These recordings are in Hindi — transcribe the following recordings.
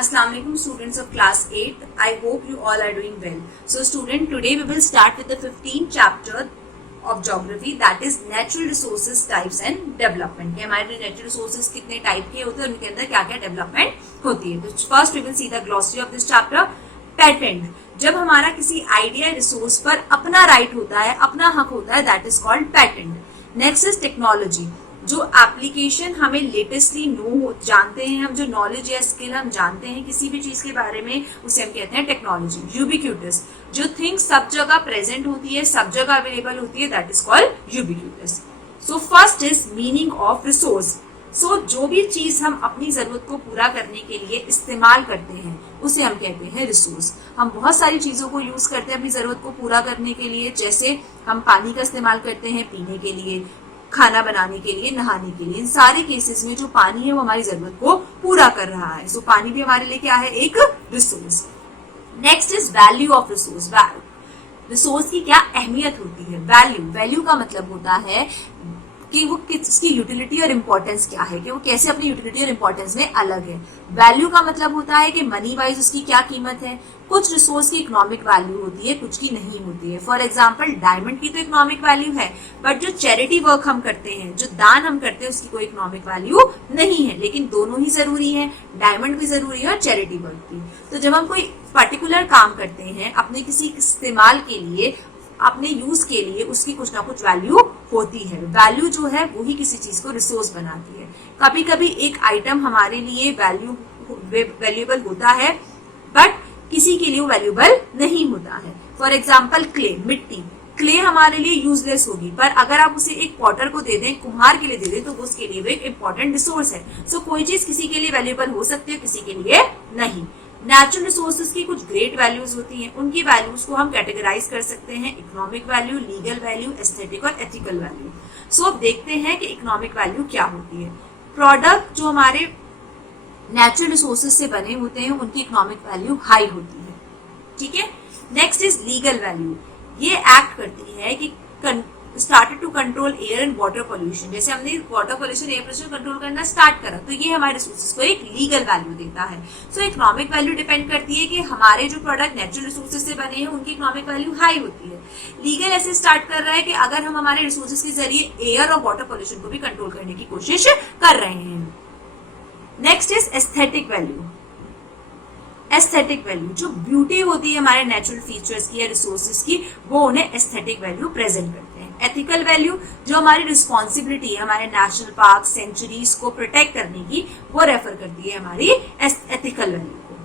Assalamu alaikum students of class 8. I hope you all are doing well. So student, today we will start with the 15th chapter of geography, that is natural resources types and development. कि हमारे natural resources कितने टाइप के होते हैं, उनके अंदर क्या क्या डेवलपमेंट होती है. तो first we will see the glossary of this chapter. Patent, जब हमारा किसी आइडिया रिसोर्स पर अपना राइट होता है, अपना हक होता है, that is called patent. Next is technology, जो एप्लीकेशन हमें लेटेस्टली जानते हैं, हम जो नॉलेज या स्किल हम जानते हैं किसी भी चीज के बारे में, उसे हम कहते हैं टेक्नोलॉजी. यूबिक्यूटस, जो थिंग्स सब जगह प्रेजेंट होती है, सब जगह अवेलेबल होती है, that is called ubiquitous. So first is meaning of resource. So जो भी चीज हम अपनी जरूरत को पूरा करने के लिए इस्तेमाल करते हैं उसे हम कहते हैं रिसोर्स. हम बहुत सारी चीजों को यूज करते हैं अपनी जरूरत को पूरा करने के लिए, जैसे हम पानी का इस्तेमाल करते हैं पीने के लिए, खाना बनाने के लिए, नहाने के लिए. इन सारे केसेस में जो पानी है वो हमारी जरूरत को पूरा कर रहा है. सो पानी भी हमारे लिए क्या है, एक resource. Next is value of resource. Resource की क्या अहमियत होती है. वैल्यू का मतलब होता है कि वो किसकी यूटिलिटी और इम्पोर्टेंस क्या है, कि वो कैसे अपनी यूटिलिटी और इम्पोर्टेंस में अलग है. वैल्यू का मतलब होता है कि मनी वाइज उसकी क्या कीमत है. कुछ रिसोर्स की इकोनॉमिक वैल्यू होती है, कुछ की नहीं होती है. फॉर एग्जांपल डायमंड की तो इकोनॉमिक वैल्यू है, बट जो चैरिटी वर्क हम करते हैं, जो दान हम करते हैं, उसकी कोई इकोनॉमिक वैल्यू नहीं है. लेकिन दोनों ही जरूरी है, डायमंड भी जरूरी है और चैरिटी वर्क भी. तो जब हम कोई पर्टिकुलर काम करते हैं अपने किसी इस्तेमाल के लिए, अपने यूज के लिए, उसकी कुछ ना कुछ वैल्यू होती है. वैल्यू जो है वो ही किसी चीज को रिसोर्स बनाती है. कभी कभी एक आइटम हमारे लिए वैल्यूएबल होता है, बट किसी के लिए वो वैल्यूएबल नहीं होता है. फॉर एग्जाम्पल क्ले, मिट्टी. क्ले हमारे लिए यूजलेस होगी, पर अगर आप उसे एक पॉटर को दे दें, कुम्हार के लिए दे दें, तो वो उसके लिए एक इंपॉर्टेंट रिसोर्स है. सो कोई चीज किसी के लिए वैल्यूएबल हो सकती है, किसी के लिए नहीं. नेचुरल रिसोर्सेज की कुछ ग्रेट वैल्यूज होती हैं. उनकी वैल्यूज को हम कैटेगराइज कर सकते हैं, economic value, legal value, aesthetic और एथिकल वैल्यू. सो अब देखते हैं कि इकोनॉमिक वैल्यू क्या होती है. प्रोडक्ट जो हमारे नेचुरल रिसोर्सेज से बने होते हैं उनकी इकोनॉमिक वैल्यू हाई होती है. ठीक है. Next is legal value. ये एक्ट करती है कि started to control air and water pollution. जैसे हमने water pollution, air pollution control करना स्टार्ट करा, तो ये हमारे रिसोर्सेज को एक लीगल वैल्यू देता है. सो इकोनॉमिक वैल्यू डिपेंड करती है कि हमारे जो प्रोडक्ट नेचुरल रिसोर्सेज से बने हैं उनकी इकोनॉमिक वैल्यू हाई होती है. लीगल ऐसे स्टार्ट कर रहा है कि अगर हम हमारे रिसोर्सेज के जरिए एयर और वाटर पोल्यूशन को भी कंट्रोल करने की कोशिश कर रहे हैं. Next is aesthetic value. Aesthetic value, जो ब्यूटी होती है हमारे नेचुरल फीचर्स की या रिसोर्सेज की, वो उन्हें एस्थेटिक वैल्यू प्रेजेंट करते हैं. एथिकल वैल्यू, जो हमारी रिस्पॉन्सिबिलिटी है हमारे नेशनल पार्क, सेंचुरीज को प्रोटेक्ट करने की, वो रेफर करती है हमारी एथिकल वैल्यू को.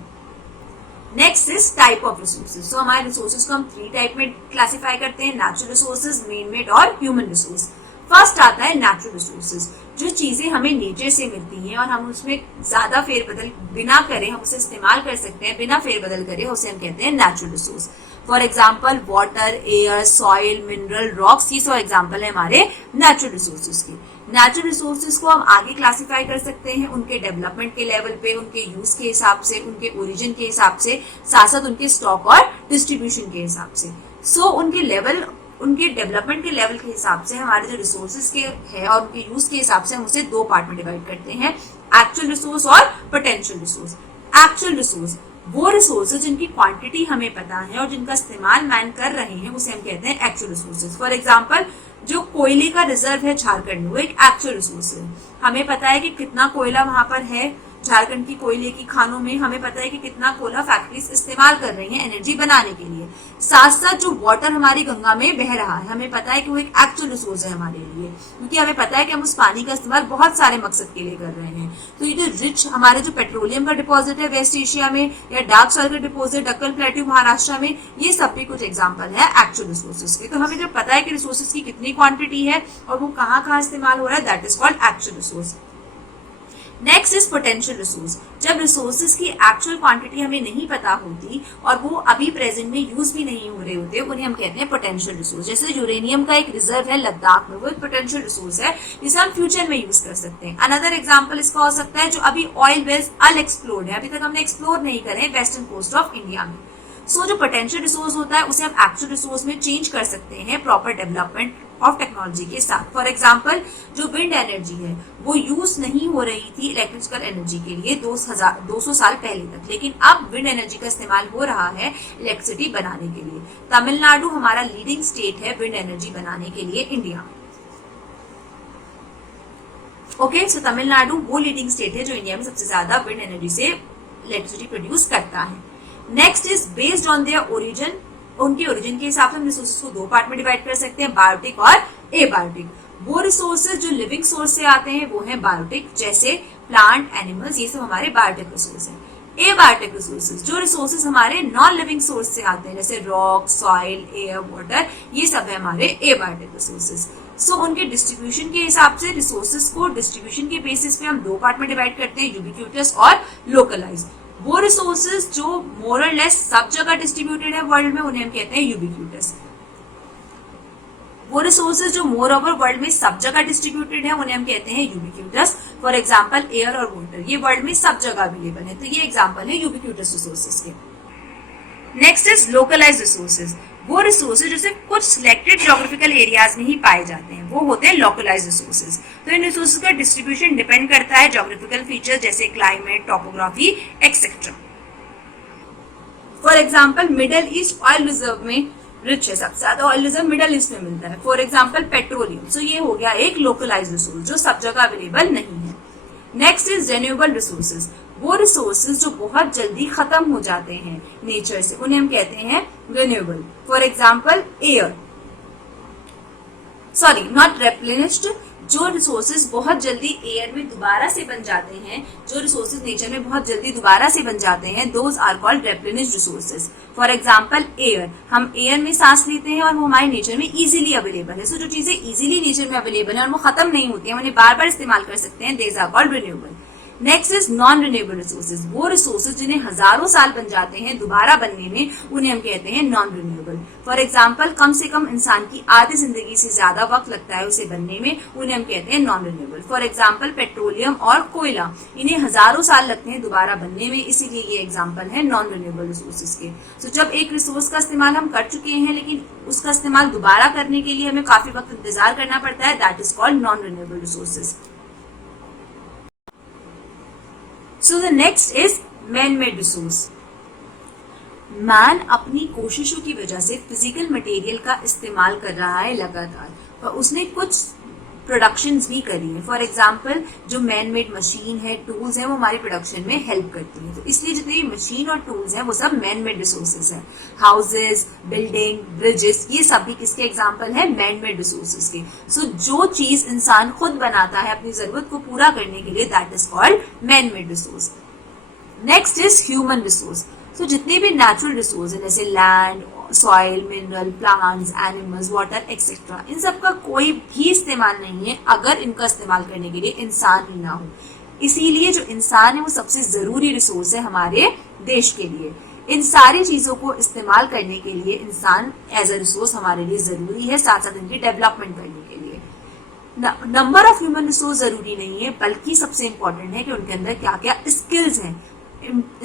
Next is type of resources. So हमारे रिसोर्सेज को हम 3 टाइप में क्लासिफाई करते हैं, नेचुरल रिसोर्सेज, मैन मेड और ह्यूमन रिसोर्स. फर्स्ट आता है नेचुरल रिसोर्सेज, जो चीजें हमें नेचर से मिलती हैं और हम उसमें ज्यादा फेरबदल बिना करें हम उसे इस्तेमाल कर सकते हैं, बिना फेरबदल करे, उसे हम कहते हैं natural resource. For example water, air, soil, mineral, rocks, ये सब एग्जाम्पल है हमारे नेचुरल रिसोर्सेज के. नेचुरल रिसोर्सेज को हम आगे क्लासिफाई कर सकते हैं उनके डेवलपमेंट के लेवल पे, उनके यूज के हिसाब से, उनके ओरिजिन के हिसाब से, साथ साथ उनके स्टॉक और डिस्ट्रीब्यूशन के हिसाब से. सो उनके लेवल, उनके डेवलपमेंट के लेवल के हिसाब से हमारे जो रिसोर्सेज के है और उनके यूज के हिसाब से हम उसे 2 पार्ट में डिवाइड करते हैं, एक्चुअल रिसोर्स और पोटेंशियल रिसोर्स. एक्चुअल रिसोर्स वो रिसोर्स जिनकी क्वांटिटी हमें पता है और जिनका इस्तेमाल मैन कर रहे हैं, उसे हम कहते हैं एक्चुअल रिसोर्सेज. फॉर एग्जांपल जो कोयले का रिजर्व है झारखंड में, वो एक एक्चुअल रिसोर्स है. हमें पता है कि कितना कोयला वहां पर है झारखंड की कोयले की खानों में, हमें पता है कि कितना कोयला फैक्ट्रीज इस्तेमाल कर रही हैं एनर्जी बनाने के लिए. साथ साथ जो वाटर हमारी गंगा में बह रहा है, हमें पता है कि वो एक एक्चुअल रिसोर्स है हमारे लिए, क्योंकि हमें पता है कि हम उस पानी का इस्तेमाल बहुत सारे मकसद के लिए कर रहे हैं. तो ये जो रिच हमारे जो पेट्रोलियम का डिपॉजिट है वेस्ट एशिया में, या डार्क सॉइल का डिपॉजिट डक्कन प्लेट्यू महाराष्ट्र में, ये सब भी कुछ एग्जाम्पल है एक्चुअल रिसोर्सेज के. तो हमें जब पता है कि रिसोर्सेज की कितनी क्वांटिटी है और वो कहाँ कहाँ इस्तेमाल हो रहा है, that is called actual resource. Next is potential resource. जब रिसोर्सेज की एक्चुअल क्वांटिटी हमें नहीं पता होती और वो अभी प्रेजेंट में यूज भी नहीं हो रहे होते, उन्हें हम कहते हैं पोटेंशियल रिसोर्स. जैसे यूरेनियम का एक रिजर्व है लद्दाख में, वो एक पोटेंशियल रिसोर्स है जिसे हम फ्यूचर में यूज कर सकते हैं. अनदर एग्जाम्पल इसका हो सकता है जो अभी ऑयल वेल्स अनएक्सप्लोर्ड है, अभी तक हमने एक्सप्लोर नहीं करे वेस्टर्न कोस्ट ऑफ इंडिया में, सो जो पोटेंशियल रिसोर्स होता है उसे हम एक्चुअल रिसोर्स में चेंज कर सकते हैं प्रॉपर डेवलपमेंट ऑफ टेक्नोलॉजी के साथ। फॉर एग्जाम्पल जो विंड एनर्जी है वो यूज नहीं हो रही थी इलेक्ट्रिकल एनर्जी के लिए 200 साल पहले तक, लेकिन अब विंड एनर्जी का इस्तेमाल हो रहा है इलेक्ट्रिसिटी बनाने के लिए। तमिलनाडु हमारा लीडिंग स्टेट है विंड एनर्जी बनाने के लिए इंडिया। ओके, सो तमिलनाडु वो लीडिंग स्टेट है जो इंडिया में सबसे ज्यादा विंड एनर्जी से इलेक्ट्रिसिटी प्रोड्यूस करता है। Next is based on their origin, उनके ओरिजिन के हिसाब से हम रिसोर्सेज को दो पार्ट में डिवाइड कर सकते हैं, बायोटिक और एबायोटिक। वो रिसोर्सेज जो लिविंग सोर्स से आते हैं वो है बायोटिक, जैसे प्लांट, एनिमल्स, ये सब हमारे बायोटिक रिसोर्स हैं। एबायोटिक रिसोर्सेज जो रिसोर्सेज हमारे नॉन लिविंग सोर्स से आते हैं, जैसे रॉक, सॉइल, एयर, वाटर, ये सब है हमारे एबायोटिक रिसोर्सेज। सो उनके डिस्ट्रीब्यूशन के हिसाब से रिसोर्सेज को डिस्ट्रीब्यूशन के बेसिस पे हम दो पार्ट में डिवाइड करते हैं, यूबिक्यूटस और लोकलाइज। वो रिसोर्सेज जो मोर और लेस सब जगह डिस्ट्रीब्यूटेड है वर्ल्ड में उन्हें हम कहते हैं यूबिक्यूटस। वो रिसोर्सेज जो मोर ओवर वर्ल्ड में सब जगह डिस्ट्रीब्यूटेड है उन्हें हम कहते हैं यूबिक्यूटस। फॉर एग्जांपल एयर और वाटर, ये वर्ल्ड में सब जगह अवेलेबल है, तो ये एग्जांपल है यूबिक्यूटस रिसोर्सेज के। नेक्स्ट इज लोकलाइज्ड रिसोर्सेज, वो रिसोर्सेज जो सिर्फ कुछ सिलेक्टेड ज्योग्राफिकल एरियाज में ही पाए जाते हैं, वो होते हैं लोकलाइज्ड रिसोर्सेज। तो इन रिसोर्सेज का डिस्ट्रीब्यूशन डिपेंड करता है ज्योग्राफिकल फीचर्स जैसे climate, topography etcetera. For example middle east oil reserve में रिच है, सबसे ज्यादा ऑयल रिजर्व मिडिल ईस्ट में मिलता है। फॉर एग्जांपल पेट्रोलियम, सो ये हो गया एक लोकलाइज्ड रिसोर्स जो सब जगह अवेलेबल नहीं है। नेक्स्ट इज रिन्यूएबल रिसोर्सेज, वो रिसोर्सेज जो बहुत जल्दी खत्म हो जाते हैं नेचर से, उन्हें हम कहते हैं renewable. For example air, sorry not replenished, जो रिसोर्सेज बहुत जल्दी एयर में दोबारा से बन जाते हैं, जो रिसोर्सेज नेचर में बहुत जल्दी दोबारा से बन जाते हैं, those are called replenished resources. For example air, हम एयर में सांस लेते हैं और वो हमारे नेचर में इजीली अवेलेबल है। सो जो चीजें इजीली नेचर में अवेलेबल है और वो खत्म नहीं होती है, हम उन्हें बार बार इस्तेमाल कर सकते हैं, these are called renewable. Next is non renewable resources, वो रिसोर्सेज जिन्हें हजारों साल बन जाते हैं दोबारा बनने में, उन्हें हम कहते हैं नॉन रिन्यूएबल। फॉर एग्जांपल कम से कम इंसान की आधी जिंदगी से ज्यादा वक्त लगता है उसे बनने में, उन्हें हम कहते हैं non renewable. For example petroleum और कोयला, इन्हें हजारों साल लगते हैं दोबारा बनने में, इसीलिए ये एग्जांपल है नॉन रिन्यूएबल रिसोर्सेज के। सो जब एक रिसोर्स का इस्तेमाल हम कर चुके हैं लेकिन उसका इस्तेमाल दोबारा करने के लिए हमें काफी वक्त इंतजार करना पड़ता है, that is called non renewable resources. So the next is man-made resource. Man अपनी कोशिशों की वजह से फिजिकल मटेरियल का इस्तेमाल कर रहा है लगातार और उसने कुछ प्रोडक्शंस भी करी है। फॉर एग्जांपल जो मैन मेड मशीन है, टूल्स हैं, वो हमारी प्रोडक्शन में हेल्प करती हैं। तो इसलिए जितने भी मशीन और टूल्स हैं वो सब मैन मेड रिसोर्सेज हैं। हाउसेज, बिल्डिंग, ब्रिजेस, ये सब भी किसके एग्जांपल है? मैन मेड रिसोर्सेज के। सो जो चीज इंसान खुद बनाता है अपनी जरूरत को पूरा करने के लिए, that is called man made resource. Next is human resource. So जितने भी नेचुरल रिसोर्स है जैसे land, soil, mineral, plants, animals, water etcetera, इन सब का कोई भी इस्तेमाल नहीं है अगर इनका इस्तेमाल करने के लिए इंसान ही ना हो। इसीलिए जो इंसान है वो सबसे जरूरी रिसोर्स है हमारे देश के लिए। इन सारी चीजों को इस्तेमाल करने के लिए इंसान एज अ रिसोर्स हमारे लिए जरूरी है, साथ साथ इनकी डेवलपमेंट करने के लिए। नंबर ऑफ ह्यूमन रिसोर्स जरूरी नहीं है, बल्कि सबसे इंपॉर्टेंट है कि उनके अंदर क्या क्या स्किल्स हैं।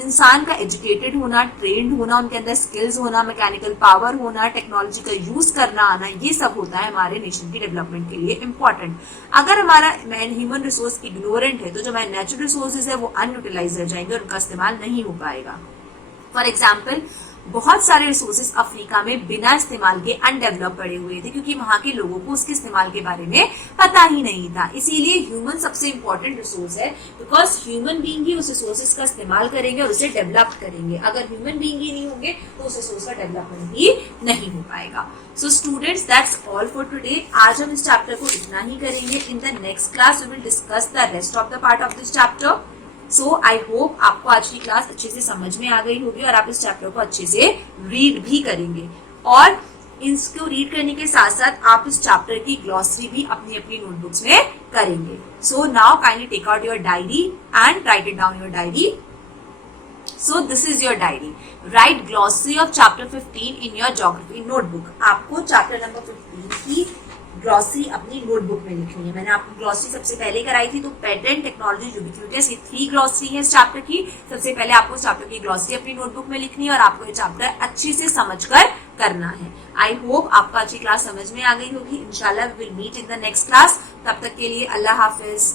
इंसान का एजुकेटेड होना, ट्रेंड होना, उनके अंदर स्किल्स होना, मैकेनिकल पावर होना, टेक्नोलॉजी का यूज करना आना, ये सब होता है हमारे नेशन की डेवलपमेंट के लिए इम्पोर्टेंट। अगर हमारा ह्यूमन रिसोर्स इग्नोरेंट है तो जो हमारे नेचुरल रिसोर्सेज है वो अनयूटिलाइज रह जाएंगे और उनका इस्तेमाल नहीं हो पाएगा। फॉर एग्जाम्पल बहुत सारे रिसोर्सेज अफ्रीका में बिना इस्तेमाल के अनडेवलप पड़े हुए थे क्योंकि वहां के लोगों को उसके इस्तेमाल के बारे में पता ही नहीं था। इसीलिए ह्यूमन सबसे इंपॉर्टेंट रिसोर्स है, बिकॉज ह्यूमन बीइंग ही उस रिसोर्सेज का इस्तेमाल करेंगे और उसे डेवलप करेंगे। अगर ह्यूमन बीइंग ही नहीं होंगे तो उस रिसोर्स का डेवलपमेंट ही नहीं हो पाएगा। So students, that's all for today. आज हम इस चैप्टर को इतना ही करेंगे। In the next class we will discuss the rest of the part of this chapter. So I hope आपको आज की क्लास अच्छे से समझ में आ गई होगी और आप इस चैप्टर को अच्छे से रीड भी करेंगे। और इसको रीड करने के साथ साथ आप इस चैप्टर की ग्लॉसरी भी अपनी अपनी नोटबुक्स में करेंगे। So now kindly take out your diary and write it down your diary. So this is your diary. Write glossary of chapter 15 in your geography notebook. आपको चैप्टर नंबर 15 की ग्लॉसरी अपनी नोटबुक में लिखनी है। मैंने आपको ग्लॉसरी सबसे पहले कराई थी, तो पेटेंट, टेक्नोलॉजी, यूबिक्विटस, ये 3 ग्लॉसरी है इस चैप्टर की। सबसे पहले आपको इस चैप्टर की ग्लॉसरी अपनी नोटबुक में लिखनी है और आपको ये चैप्टर अच्छे से समझकर करना है। आई होप आपको आज की क्लास समझ में आ गई होगी। इंशाल्लाह we will meet in the next class. तब तक के लिए अल्लाह हाफिज।